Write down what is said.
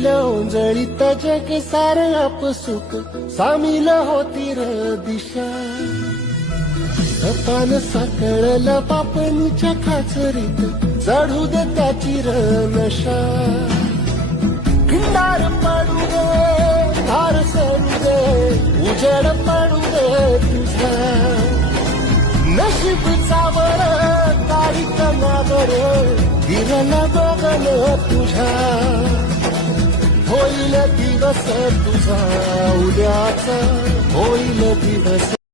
येईल ओंजळीत जग सारं आपसुक सामील होती र दिशा. सपान साकळलं पापणीच्या खाचरीत चढू दे त्याची र नशा. खिंडार पडू दे धार सरू दे उजेड पडू दे तुझा. नशीब चावळ तारीख नागर विरल बघल तुझा. होईल दिवस तुझा उद्याचा होईल दिवस.